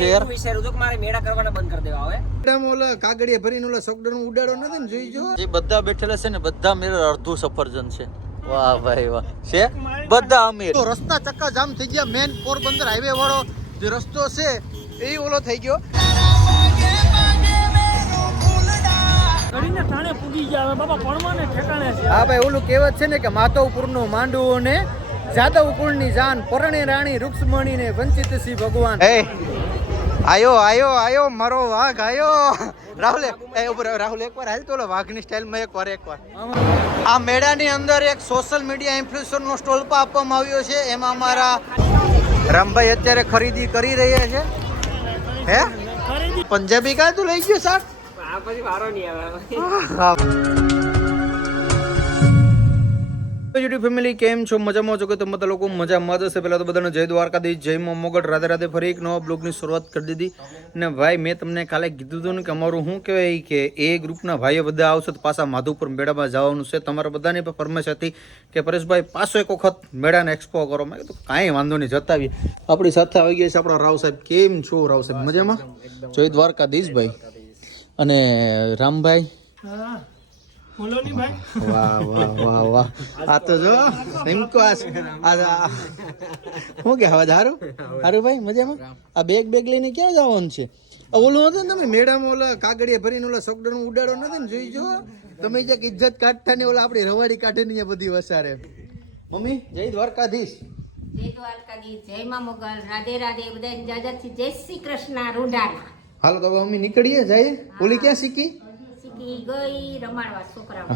Share વિચાર્યું તો કે મારે મેળા કરવાના બંધ કરી દેવા હવે. મેડમ ઓલા કાગડિયા ભરીને ઓલા સોકડર ઉડાડો નથી ને જોઈ જો. જે બધા બેઠેલા છે ને બધા મેર અડધું સફરજન છે. વાહ ભાઈ વાહ. છે બધા અમીર. તો રસ્તા ચક્કા જામ થઈ ગયા. મેન પોરબંદર હાઈવે વાળો જે રસ્તો છે એ ઓલો થઈ ગયો. કરીને ટાણે પૂગી ગયા બાબા પડવાને ઠેકાણે છે. હા ભાઈ ઓલું કહેવત છે ને કે માધવપુરનું માંડવું ને જાદવ કુળની જાન પરણે રાણી રૂક્ષ્મણી ને વંચિત સી ભગવાન. આયો આયો આયો મારો વાઘ આયો. રાહુલ રાહુલ એકવાર હાલ તો વાઘની સ્ટાઇલમાં એકવાર આ મેળાની અંદર એક સોશિયલ મીડિયા ઇન્ફ્લુએન્સર નો સ્ટોલ પણ આપવામાં આવ્યો છે. એમાં અમારા રામભાઈ અત્યારે ખરીદી કરી રહ્યા છે. હે પંજાબી કા તું લઈ ગયો સાહેબ? આ પછી વારો નહીં આવે. યુટ્યુબ ફેમિલી કેમ છો? મજામાં છો કે તમે બધા લોકો મજામાં જ હશે. પહેલા તો બધાને જય દ્વારકાધીશ, જય મોગલ, રાધે રાધે. ફરી એક નવા બ્લોગની શરૂઆત કરી દીધી. ને ભાઈ મેં તમને કાલે કીધું હતું ને કે અમારું શું કહેવાય કે એ ગ્રુપના ભાઈઓ બધા આવશે તો પાછા માધવપુર મેળામાં જવાનું છે. તમારા બધાની પણ ફરમાઈશ હતી કે પરેશભાઈ પાછો એક વખત મેળાને એક્સપો કરો. મેં કીધું કાંઈ વાંધો નહીં, જતા આવીએ. આપણી સાથે આવી ગયા છે આપણા રાવ સાહેબ. કેમ છો રાવ સાહેબ? મજામાં? જય દ્વારકાધીશ ભાઈ અને રામભાઈ. વાહ વાહ વાહ વાહ. આ તો જો એમ કો આ શું કે હવા હારું હારું ભાઈ મજામાં. આ બેગ લઈને ક્યાં જવાનું છે? ઓલું હતું ને તમે મેળામાં ઓલા કાગડિયા ભરીને ઓલા સોકડર ઉડાડો નથી ને જોઈ જો. તમે જે ઇજ્જત કાઢતા ને ઓલા આપણી રવાડી કાઢે ને બધી વસારે. મમ્મી જય દ્વારકાધીશ. જય દ્વારકાધીશ, જય મા મોગલ, રાધે રાધે. બધાને જાજાથી જય શ્રી કૃષ્ણ. રૂડાના હાલો તો મમ્મી નીકળીએ જાય. ઓલી ક્યાં શીખી? ગઈ રમાડવા છોકરાઓ.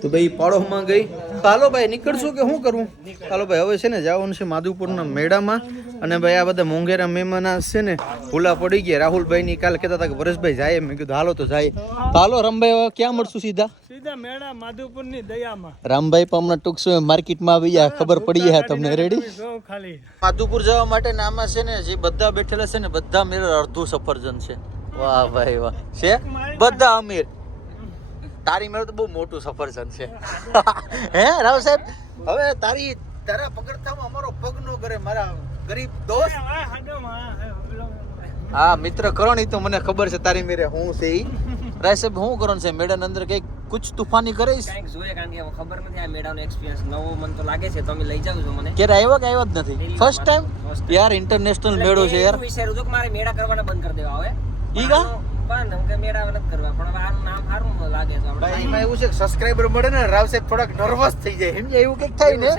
તો ભાઈ પાડોમાં ગઈ. હાલો ભાઈ નીકળશું કે શું કરવું? હાલો ભાઈ હવે છે ને જવાનું છે માધવપુરના મેળામાં. અને ભાઈ આ બધા મોંઘેરા મહેમાન છે ને ભૂલા પડી ગયા. રાહુલભાઈ ની કાલે કહેતા હતા કે પરેશભાઈ જાય. મેં કીધું હાલો તો જાય. હાલો રામભાઈ હવે ક્યાં મળશું? સીધા મેળા માધવપુર ની દયામાં. રામભાઈ પણ હમણાં ટૂંક સમય માર્કેટમાં આવી ગયા. ખબર પડી ગયા તમને? રેડી? ખાલી માધવપુર જવા માટે આમાં છે ને જે બધા બેઠેલા છે ને બધા મેર અડધું સફરજન છે. વાહ ભાઈ વાહ. છે બધા અમીર. તારી મેળો તો બહુ મોટું સફરજન છે. હે રાવ સાહેબ હવે તારા પકડતામાં અમારો પગ નો કરે મારા ગરીબ દોસ્ત. હા મિત્ર કરણ તો મને ખબર છે તારી મેરે હું છે ઈ. રાય સાહેબ હું કરણ છે મેળાની અંદર કઈક કુછ તુફાની કરીશ? કંઈક જોઈએ કારણ કે ખબર નથી આ મેળાનો એક્સપિરિયન્સ નવો મને તો લાગે છે. તમે લઈ જાવ છો મને. ક્યારે આવ્યો કે આવ્યો જ નથી? ફર્સ્ટ ટાઈમ યાર. ઇન્ટરનેશનલ મેળો છે યાર. વિચાર્યું તો કે મારે મેળા કરવાના બંધ કરી દેવા હવે. ઈ કા બંધ કે મેળા નથી કરવા પણ હવે આનું નામ સારું લાગે છે આપણે. ભાઈ એમાં એવું છે કે સબસ્ક્રાઇબર મળે ને રાવ સાહેબ થોડાક નર્વસ થઈ જાય. સમજ્યા? એવું કંઈક થાય ને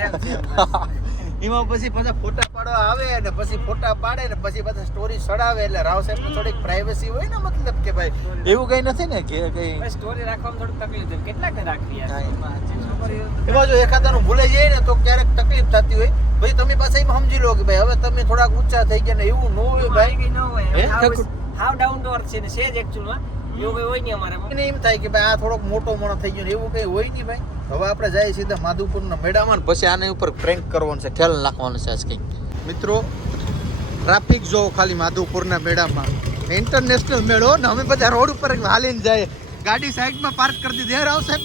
એમાં પછી પાછા ફોટા પાડવા આવે ને પછી ફોટા પાડે ને પછી પાછા સ્ટોરી ચડાવે એટલે રાવ સાહેબ ને થોડીક પ્રાઇવસી હોય ને. મતલબ કે ભાઈ એવું કઈ નથી ને કે કઈ સ્ટોરી રાખવામાં થોડીક તકલીફ છે. કેટલાક રાખવી યાર. એમાં જો એખાદાનું ભૂલાઈ જાય ને તો ક્યારેક તકલીફ થતી હોય. ભાઈ તમે પાછા એમાં સમજી લો કે ભાઈ હવે તમે થોડાક ઊંચા થઈ ગયા ને એવું ન હોય ભાઈ. ન હોય હાવ ડાઉન ટુ અર્થ છે ને સેજ એકચ્યુઅલમાં એવું કઈ હોય નહીં અમારે. એને એમ થાય કે ભાઈ આ થોડોક મોટો માણસ થઈ ગયો ને એવું કઈ હોય નહીં ભાઈ. હવે આપણે જઈએ સીધા માધવપુરના મેળામાં પછી આના ઉપર પ્રેન્ક કરવાનું છે, ઠેલ નાખવાનું છે આજ કંઈક. મિત્રો ટ્રાફિક જો ખાલી માધવપુરના મેળામાં. ઇન્ટરનેશનલ મેળો ને અમે બધા રોડ ઉપર હાલીને જાય. ગાડી સાઈડમાં પાર્ક કરી દીધી. રાવ સાહેબ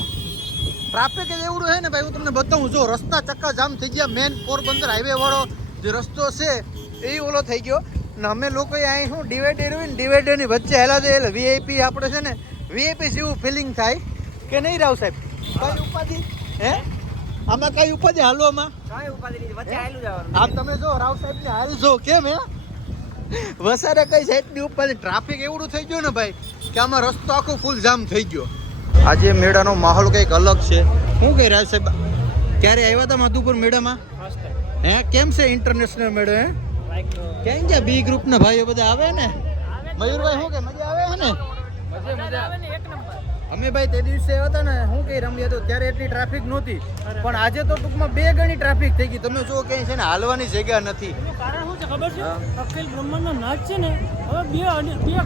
ટ્રાફિક જ એવું છે ને ભાઈ. હું તમને બતાવું. જો રસ્તા ચક્કા જામ થઈ ગયા. મેન પોરબંદર હાઈવે વાળો જે રસ્તો છે એ ઓલો થઈ ગયો. ને અમે લોકો અહીં શું ડિવાઈડર હોય ને ડિવાઈડરની વચ્ચે હેલા છે એટલે વીઆઈપી આપણે છે ને વીઆઈપી જેવું ફિલિંગ થાય કે નહીં રાવ સાહેબ? કઈ ઉપાધિ હે આમાં? કઈ ઉપાધિ હાલવામાં? કાંઈ ઉપાધિ નથી. વચ્ચે હાલ્યું જવાનું. આમ તમે જો રાવ સાહેબ ને હાલ જો કેમ હે વસારે કઈ સાઈડની ઉપાધિ. ટ્રાફિક એવડું થઈ ગયું ને ભાઈ કે આમાં રસ્તો આખો ફૂલ જામ થઈ ગયો. આજે મેળાનો માહોલ કંઈક અલગ છે. શું કહી રાવ સાહેબ ક્યારે આવ્યા હતા માધવપુર મેળામાં? હે કેમ છે ઇન્ટરનેશનલ મેળો? હે કેમ કે બી ગ્રુપ ના ભાઈઓ બધા આવે ને? મયુરભાઈ શું કે મજા આવે ને? અમે ભાઈ તે દિવસે આવ્યા હતા ને હું કઈ રમ્યા તો ત્યારે એટલી ટ્રાફિક નહોતી પણ આજે તો ટૂંકમાં 2 ગણી ટ્રાફિક થઈ ગઈ. તમે જો ક્યાંય છે ને હાલવાની જગ્યા નથી. કારણ શું છે ખબર છે? અખિલ બ્રહ્માંડનો નાચ છે ને હવે બે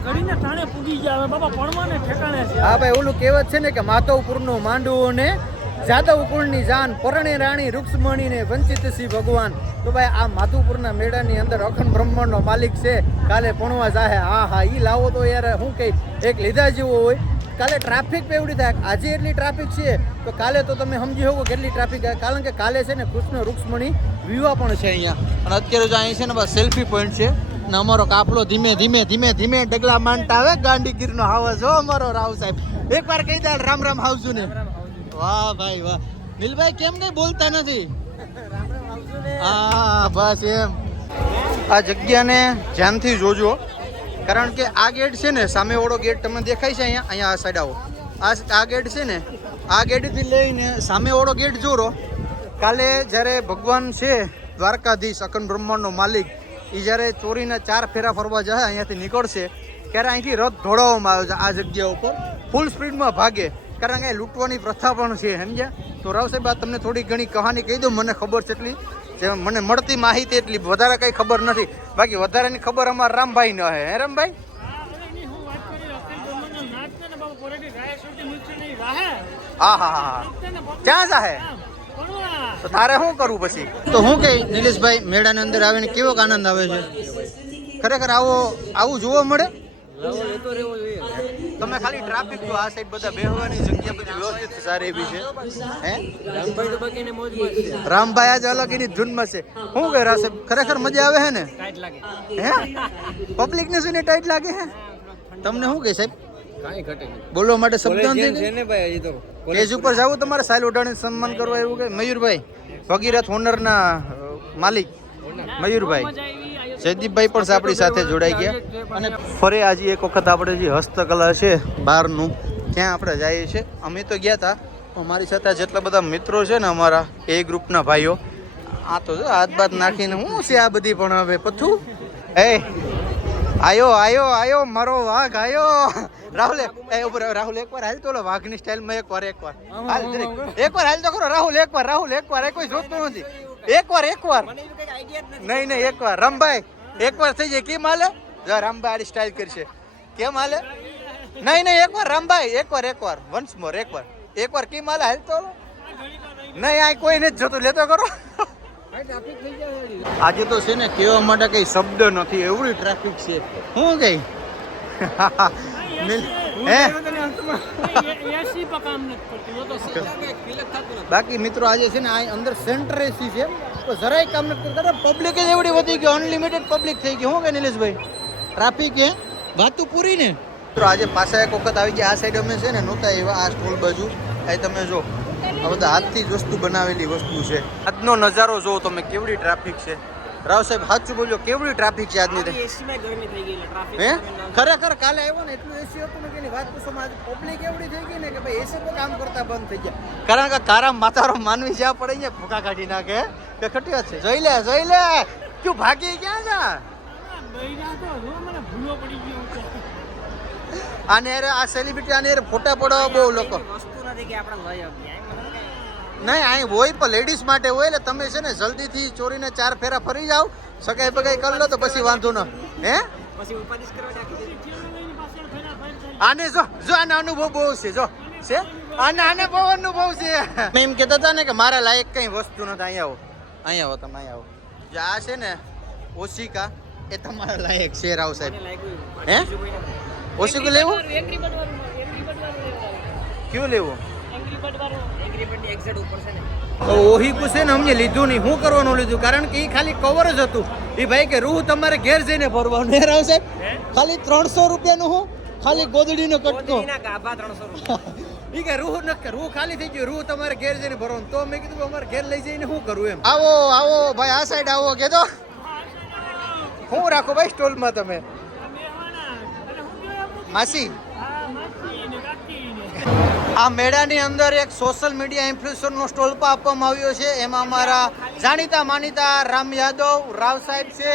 ઘડીને ટાણે પૂગી ગયા હવે બાબા પડવાને ઠેકાણે છે. હા ભાઈ ઓલું કહેવત છે ને કે માધવપુરનું માંડવું ને જાદવ કુળની જાન પરણે રાણી રૂક્ષ્મણી ને વંચિત સી ભગવાન. તો ભાઈ આ માધવપુરના મેળાની અંદર અખંડ બ્રહ્માંડનો માલિક છે. કાલે ભણવા જાહે. હા ઈ લાવો તો યાર શું કઈ એક લીધા જેવો હોય. કાલે ટ્રાફિક એવડી થાય. આજે એટલી ટ્રાફિક છે તો કાલે તો તમે સમજી શકો કેટલી ટ્રાફિક. કારણ કે કાલે છે ને કૃષ્ણ રૂક્ષ્મણી વિવાહ પણ છે અહીંયા. અને અત્યારે જો અહીં છે ને બસ સેલ્ફી પોઈન્ટ છે ને અમારો કાફલો ધીમે ધીમે ધીમે ધીમે ડગલા માંડતા આવે ગાંડીગીરનો હાવ જો અમારો રાવ સાહેબ એકવાર કહી દે રામ રામ હાવજુ ને વાહ ભાઈ વાહ નીલભાઈ કેમ કઈ બોલતા નથી હા બસ એમ આ જગ્યાને ધ્યાનથી જોજો કારણ કે આ ગેટ છે ને સામે વાળો ગેટ તમને દેખાય છે અહીંયા આ સાઈડ આવો આ ગેટ છે ને આ ગેટથી લઈને સામે વાળો ગેટ જોરો કાલે જ્યારે ભગવાન છે દ્વારકાધીશ અખંડ બ્રહ્માંડનો માલિક એ જ્યારે ચોરીના 4 ફેરા ફરવા જાય અહીંયાથી નીકળશે ત્યારે અહીંથી રથ દોડાવવામાં આવે છે આ જગ્યા ઉપર ફૂલ સ્પીડમાં ભાગે કારણ કે લૂંટવાની પ્રથા પણ છે સમજ્યા તો રાવ સાહેબ આ તમને થોડી ઘણી કહાની કહી દઉં મને ખબર છે એટલી જે મને મળતી માહિતી એટલી વધારે કંઈ ખબર નથી બાકી વધારાની ખબર અમારા રામભાઈ ન હે હે રામભાઈ હા હા હા ક્યાં જાહે તો તારે શું કરવું પછી તો હું કે નિલેશભાઈ મેળાની અંદર આવીને કેવો આનંદ આવે છે ખરેખર આવું જોવા મળે તમે ખાલી ટ્રાફિક જો આ સાઈડ બધા બેહવાની જગ્યા બધી વ્યવસ્થિત સારી એવી છે હે રામભાઈ આજે અલગ એની ધૂનમાં છે શું કહે રાસે ખરેખર મજા આવે છે ને હે પબ્લિક ને શું ટાઈટ લાગે હે તમને શું કહે સાહેબ બોલવા માટે શબ્દ નથી કેજ ઉપર જાવું તમારે સાયલ ઓઢાણીને સન્માન કરવા એવું કે મયુરભાઈ ભગીરથ હોનરના માલિક મયુરભાઈ જયદીપભાઈ પણ આપણી સાથે જોડાઈ ગયા અને ફરી આજે એક વખત આપણે જે હસ્તકલા છે બહારનું ત્યાં આપણે જઈએ છીએ અમે તો ગયા હતા અમારી સાથે જેટલા બધા મિત્રો છે ને અમારા એ ગ્રુપના ભાઈઓ આ તો જો હાથ બાત નાખીને શું છે આ બધી પણ હવે પથ્થું એ આયો મારો વાઘ આયો રાહુલ રાહુલ એકવાર હાલ તો વાઘની સ્ટાઇલમાં એકવાર એકવાર હાલ તો કરો રાહુલ એકવાર કોઈ જોતું નથી એકવાર નહીં એકવાર રામભાઈ એકવાર થઈ જાય કેમ હાલે જો રામભાઈ આડી સ્ટાઇલ કરશે કેમ હાલે નહીં એકવાર રામભાઈ એકવાર વન્સ મોર એકવાર કેમ હાલે હાલ તો નહીં આ કોઈ નથી જોતું લેતો કરો આજે તો છે ને કહેવા માટે કઈ શબ્દ નથી એવડી ટ્રાફિક છે શું કઈ બાકી મિત્રો આજે છે ને આ અંદર સેન્ટર એસી છે તો જરાય કામ નથી કરતા પબ્લિક જ એવડી વધી ગઈ અનલિમિટેડ પબ્લિક થઈ ગઈ શું કે નિલેશભાઈ ટ્રાફિક હે વાત તો પૂરી ને મિત્રો આજે પાછા એક વખત આવી ગયા આ સાઈડ અમે છે ને નહોતા એવા આ સ્ટોલ બાજુ અહીં તમે જો આ બધા હાથથી જ વસ્તુ બનાવેલી વસ્તુ છે આજનો નજારો જોવો તમે કેવડી ટ્રાફિક છે રાવ સાહેબ સાચું બોલ્યો કેવડી ટ્રાફિક છે આજની હે ખરેખર કાલે આવ્યો ને એટલું એસી હતું ને કે એની વાત પૂછો પબ્લિક એવડી થઈ ગઈ ને કે ભાઈ એસી પણ કામ કરતા બંધ થઈ ગયા કારણ કે તારા માતારો માનવી જ્યાં પડે ને ભૂકા કાઢી નાખે કે ખટી વાત છે જોઈ લે તું ભાગી ક્યાં જા આને આ સેલિબ્રિટી આને ફોટા પડવા બહુ લોકો નહીં અહીં હોય પણ લેડીઝ માટે હોય એટલે તમે છે ને જલ્દીથી ચોરીને 4 ફેરા ફરી જાઓ સગાઈ બગાઈ કરી લો તો પછી વાંધો ન હે આને જો આનો અનુભવ બહુ છે જો છે આને બહુ અનુભવ છે મેં એમ કહેતા હતા ને કે મારા લાયક કઈ વસ્તુ નથી અહીંયા આવો તમે અહીંયા આવો જે આ છે ને ઓશિકા એ તમારા લાયક છે રાવ સાહેબ હે ઓશિકું લેવું ક્યું લેવું ઓહી પૂછે ને અમને લીધું નહીં શું કરવાનું લીધું કારણ કે એ ખાલી કવર જ હતું એ ભાઈ કે રૂ તમારે ઘેર જઈને ભરવાનું ને રાવ સાહેબ ખાલી 300 રૂપિયાનું હું ખાલી ગોદડીનો કટકો ઈ કે રૂ ખાલી થઈ ગયું રૂ તમારે ઘેર જઈને ભરવાનું તો મેં કીધું અમારે ઘેર લઈ જઈને શું કરવું એમ આવો ભાઈ આ સાઈડ આવો કે તો શું રાખો ભાઈ સ્ટોલમાં તમે માસી આ મેળાની અંદર એક સોશિયલ મીડિયા ઇન્ફ્લુએન્સરનો સ્ટોલ પણ આપવામાં આવ્યો છે એમાં અમારા જાણીતા માનીતા રામ યાદવ રાવ સાહેબ છે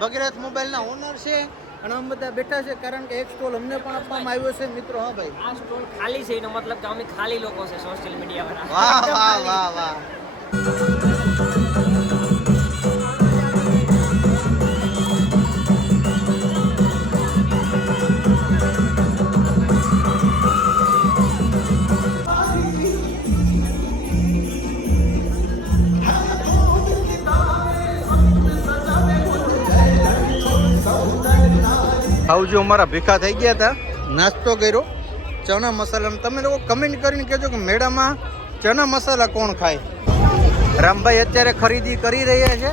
ભગીરથ મોબાઈલના ઓનર છે અને અમે બધા બેઠા છે કારણ કે એક સ્ટોલ અમને પણ આપવામાં આવ્યો છે મિત્રો હા ભાઈ આ સ્ટોલ ખાલી છે એનો મતલબ કે અમે ખાલી લોકો છે સોશિયલ મીડિયા વાળા વાહ આવજો અમારા ભેખા થઈ ગયા હતા નાસ્તો કર્યો ચણા મસાલા તમે લોકો કમેન્ટ કરીને કહેજો કે મેળામાં ચણા મસાલા કોણ ખાય રામભાઈ અત્યારે ખરીદી કરી રહ્યા છે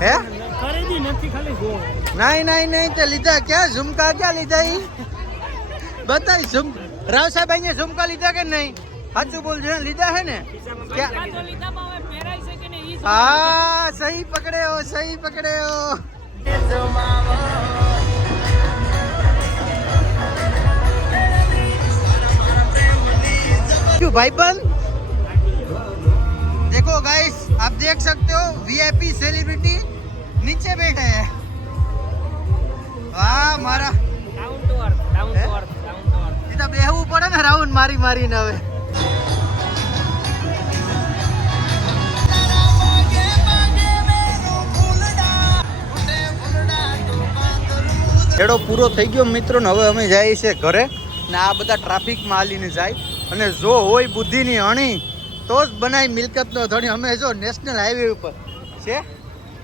હે ખરીદી નથી ખાલી નહીં તે લીધા ક્યાં ઝુમકા ક્યાં લીધા ઈ બતાય રાવ સાહેબ અહીંયા ઝુમકા લીધા કે નહીં સાચું બોલજો લીધા હે ને ક્યાં તો લીધામાં હવે પહેરાય છે કે નહીં ઈ હા સહી પકડ્યો क्यों भाईबंद देखो गाइस आप देख सकते हो वीआईपी सेलिब्रिटी नीचे बैठे हैं वाह मारा ડાઉન ટુ અર્થ એ તો બેહવું પડે ને રાઉન્ડ મારીને હવે છેડો પૂરો થઈ ગયો મિત્રો ને હવે અમે જઈએ છીએ ઘરે ને આ બધા ટ્રાફિકમાં હાલીને જાય અને જો હોય બુદ્ધિની અણી તો જ બનાવી મિલકતનો ધણી અમે જો નેશનલ હાઈવે ઉપર છે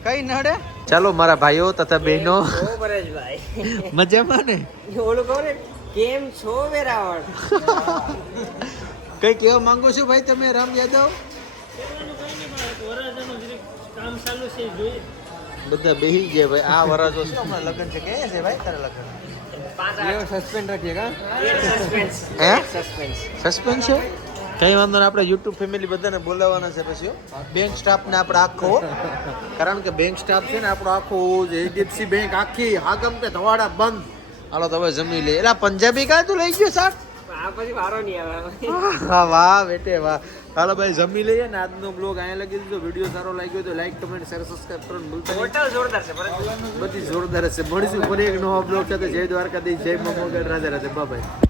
કઈ નડે ચાલો મારા ભાઈઓ તથા બહેનો ઓ પરેશભાઈ મજામાં ને ઓલું કહું ને કેમ છો વેરાવળ કઈ કહેવા માંગો છો ભાઈ તમે રામ યાદવ વરસાદનું જરીક કામ ચાલુ છે જોઈએ બધા બેહી ગયા ભાઈ આ વરાજો છે હમણાં લગ્ન છે કે છે ભાઈ તારા લગ્ન સસ્પેન્ડ રાખીએ હે સસ્પેન્સ સસ્પેન્સ છે કઈ વાંધો નહીં આપણે યુટ્યુબ ફેમિલી બધાને બોલાવવાના છે પછી બેંક સ્ટાફને આપણે આખો કારણ કે બેંક સ્ટાફ છે ને આપણો આખો એચડીએફસી બેંક આખી હાગમ કે ધવાડા બંધ હાલો તમે જમી લે એલા પંજાબી કાં તું લઈ ગયો સાહેબ આ પછી વારો નહીં આવે હા વાહ બેટે વાહ હાલો ભાઈ જમી લઈએ ને આજનો બ્લોગ અહીંયા લગી દીધો વિડીયો સારો લાગ્યો તો લાઈક કમેન્ટ શેર સબસ્ક્રાઇબ કરવાનું ભૂલતા નહીં હોટલ જોરદાર છે પરેશભાઈ બધી જોરદાર છે મળીશું ફરી એક નવા બ્લોગ સાથે જય દ્વારકાધીશ જય મા મોગલ રાધે રાધે બાય